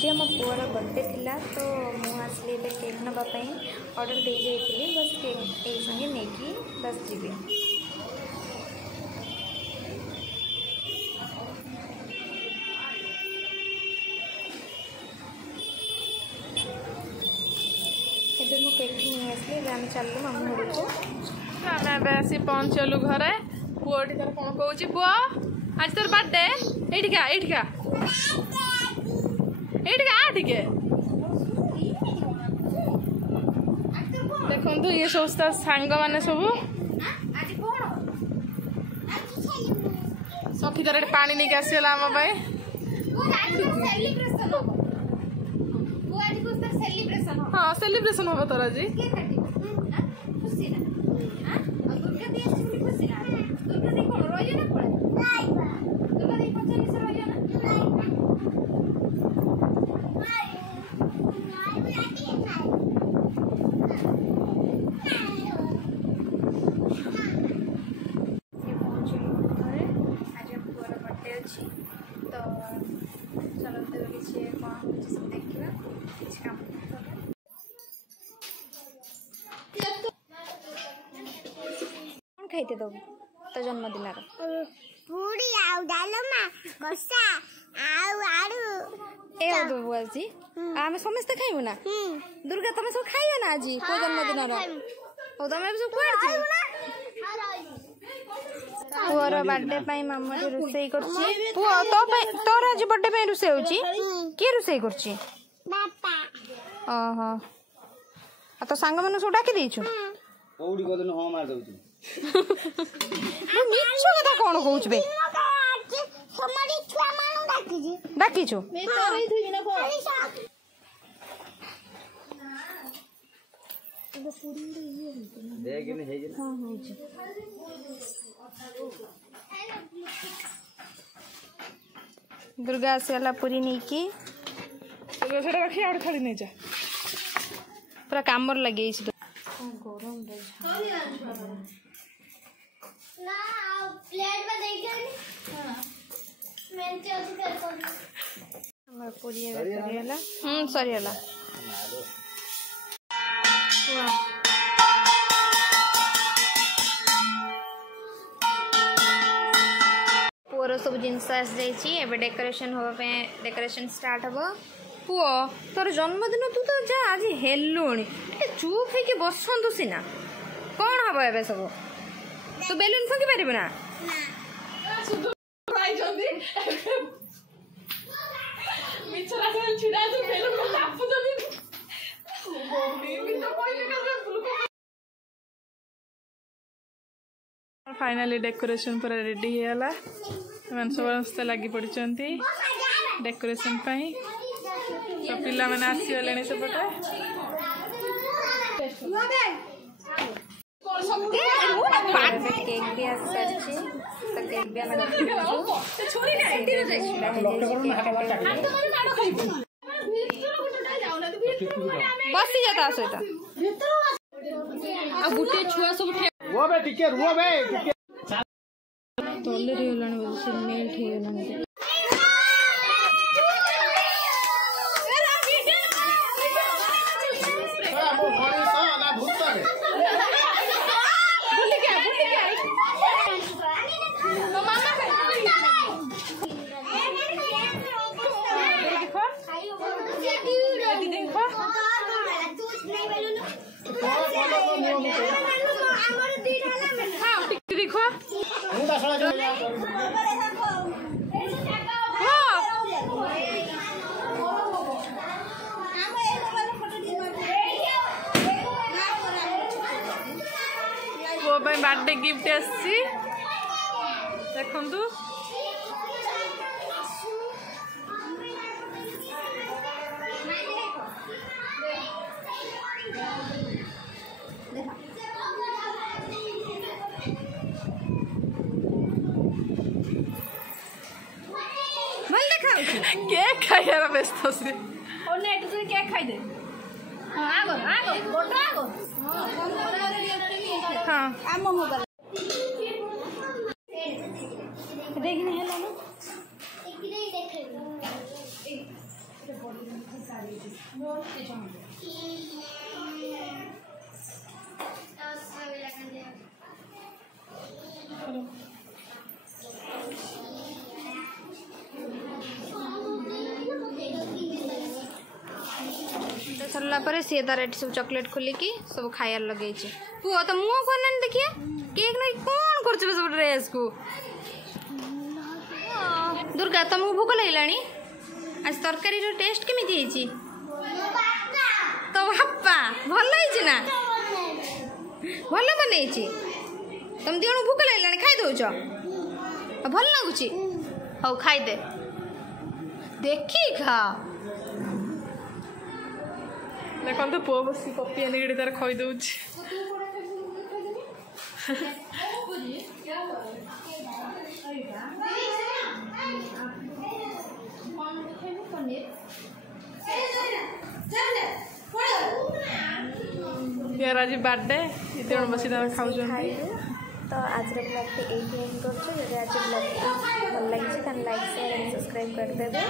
आज आम poor birthday थिला तो मुझे केक नापी ऑर्डर दे जाइए बस केक ये संगे नहीं बस जी मु केक नहीं आसली आम चलू मामू घर को आम आसी पहुँचलु घरे पुओटी तर कौन कौच पुओ आज तोर बर्थडे एठिका एठिका एठिका आठिके देखु ये सब तार सांग मैंने सब सखी तर पानी नहीं आसगला आम हाँ सेलिब्रेशन हम तोर आज तो चलो किसी कौन सब देखा किसी काम कौन खाइते दो तो जन्मदिन पूरी आउ डालमा कसा आउ आड़ू ए दो आज आम समस्त खाइबु ना दुर्गा तुम सब खाइबा ना आज को जन्मदिन रो ओ तुम सब कुआर पुअर बर्थडे पाई मामा रोसई करछि पुओ तो तोर आज बर्थडे पाई रोसई होछि के रोसई करछि बापा ओहो आ तो सांग मन सब डाकी देछु ओडी कोदन हो मार दउछु मु मिच्छो कथा कोन कहउछ बे समारी छुआ मानु डाकी छु मैं तो रही थी ना को देखिन हे जे हां होछि दुर्गा आसला पूरी नहीं की सेटा रखी आड़ खाली नहीं जा पूरा कामर लगे गरम ना प्लेट में देखिए हां मैं चोटी कर हमर पूरी सरियाला सरियाला वाह पुअर सब जिनस आस जाइए डेकोरेशन होगा डेकोरेशन स्टार्ट हम पुओ तोर जन्मदिन तू तो जा आज हेलुणी चुप है बसतु सीना कौन हम ए सब तू बेलून फुकी पार ना फाइनली डेकोरेशन पूरा रेडी होगा समस्त लगी पड़ी डेकोरेशन पाई तो पिला मैंने आसीगले सेपटे केक भी आस सारी तो केक भी बसी जाता सहित गोटे छुआ सब रुओ बे टिके रुओ बे टिके तले रे होलानी बोल मेल्ट हे होलानी देखो वो बर्थडे गिफ्ट आसी देखु केक खाइए व्यस्त से केक खाई दे हाँ देखने हेला ना सरला पर सी तार एट सब चॉकलेट खोलिकी सब खायार लगे पुओ तो मुँह कौन देखिए केक नहीं कौन कर सब ड्रेस को दुर्गा तुमको भोक लगे आज तरकारी टेस्ट केमी तो बापा भल ना भल बन तुम दिण भोक लगे खाई दौच भल लगुच हौ खाईदे देखी खा देखो पुओ बस पपी आनिक तार खई दौच यार आज बर्थडे ये बस खाऊ तो आज ब्लॉग ये एंड कर आज ब्लॉग भल लगे लाइक शेयर एंड सब्सक्राइब करदेवे।